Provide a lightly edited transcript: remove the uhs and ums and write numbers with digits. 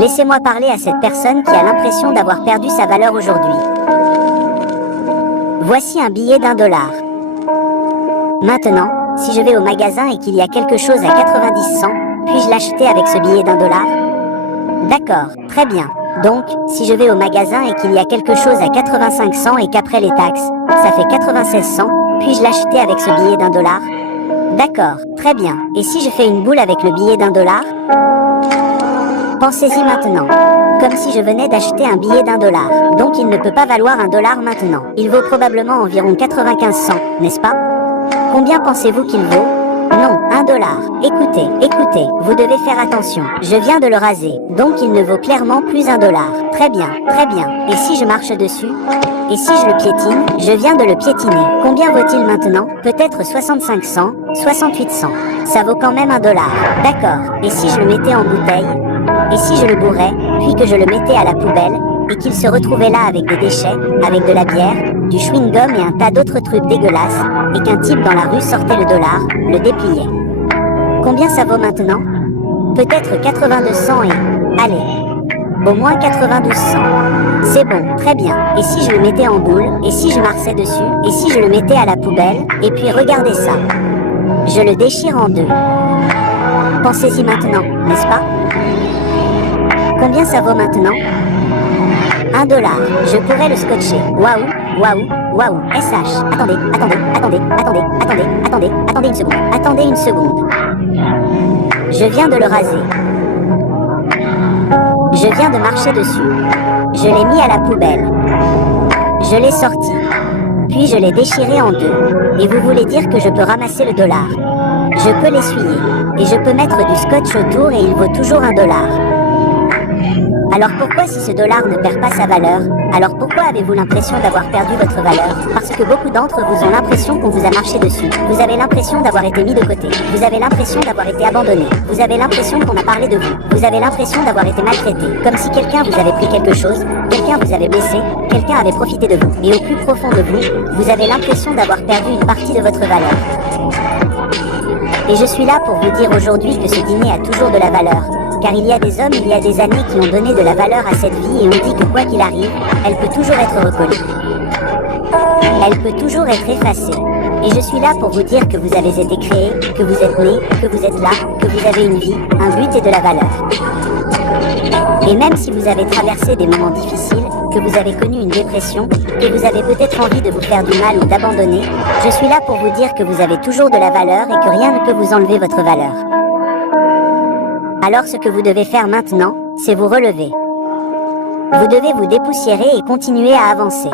Laissez-moi parler à cette personne qui a l'impression d'avoir perdu sa valeur aujourd'hui. Voici un billet d'$1. Maintenant, si je vais au magasin et qu'il y a quelque chose à 90 cents, puis-je l'acheter avec ce billet d'$1? D'accord, très bien. Donc, si je vais au magasin et qu'il y a quelque chose à 85 cents et qu'après les taxes, ça fait 96 cents, puis-je l'acheter avec ce billet d'$1? D'accord, très bien. Et si je fais une boule avec le billet d'$1? Pensez-y maintenant. Comme si je venais d'acheter un billet d'$1. Donc il ne peut pas valoir $1 maintenant. Il vaut probablement environ 95 cents, n'est-ce pas? Combien pensez-vous qu'il vaut? Non, $1. Écoutez, vous devez faire attention. Je viens de le raser, donc il ne vaut clairement plus $1. Très bien. Et si je marche dessus? Et si je le piétine? Je viens de le piétiner. Combien vaut-il maintenant? Peut-être 65 cents, 68 cents. Ça vaut quand même $1. D'accord. Et si je le mettais en bouteille? Et si je le bourrais, puis que je le mettais à la poubelle, et qu'il se retrouvait là avec des déchets, avec de la bière, du chewing-gum et un tas d'autres trucs dégueulasses, et qu'un type dans la rue sortait le dollar, le dépliait. Combien ça vaut maintenant? Peut-être 82 cents et... Allez, au moins 92 cents. C'est bon, très bien. Et si je le mettais en boule, et si je marchais dessus, et si je le mettais à la poubelle, et puis regardez ça. Je le déchire en deux. Pensez-y maintenant, n'est-ce pas? Combien ça vaut maintenant? $1. Je pourrais le scotcher. Waouh. SH. Attendez une seconde. Je viens de le raser. Je viens de marcher dessus. Je l'ai mis à la poubelle. Je l'ai sorti. Puis je l'ai déchiré en deux. Et vous voulez dire que je peux ramasser le dollar? Je peux l'essuyer. Et je peux mettre du scotch autour et il vaut toujours $1. Alors pourquoi si ce dollar ne perd pas sa valeur? Alors pourquoi avez-vous l'impression d'avoir perdu votre valeur? Parce que beaucoup d'entre vous ont l'impression qu'on vous a marché dessus. Vous avez l'impression d'avoir été mis de côté. Vous avez l'impression d'avoir été abandonné. Vous avez l'impression qu'on a parlé de vous. Vous avez l'impression d'avoir été maltraité. Comme si quelqu'un vous avait pris quelque chose, quelqu'un vous avait blessé, quelqu'un avait profité de vous. Et au plus profond de vous, vous avez l'impression d'avoir perdu une partie de votre valeur. Et je suis là pour vous dire aujourd'hui que ce dîner a toujours de la valeur. Car il y a des hommes, il y a des années qui ont donné de la valeur à cette vie et on dit que quoi qu'il arrive, elle peut toujours être reconnue. Elle peut toujours être effacée. Et je suis là pour vous dire que vous avez été créé, que vous êtes né, que vous êtes là, que vous avez une vie, un but et de la valeur. Et même si vous avez traversé des moments difficiles, que vous avez connu une dépression, que vous avez peut-être envie de vous faire du mal ou d'abandonner, je suis là pour vous dire que vous avez toujours de la valeur et que rien ne peut vous enlever votre valeur. Alors ce que vous devez faire maintenant, c'est vous relever. Vous devez vous dépoussiérer et continuer à avancer.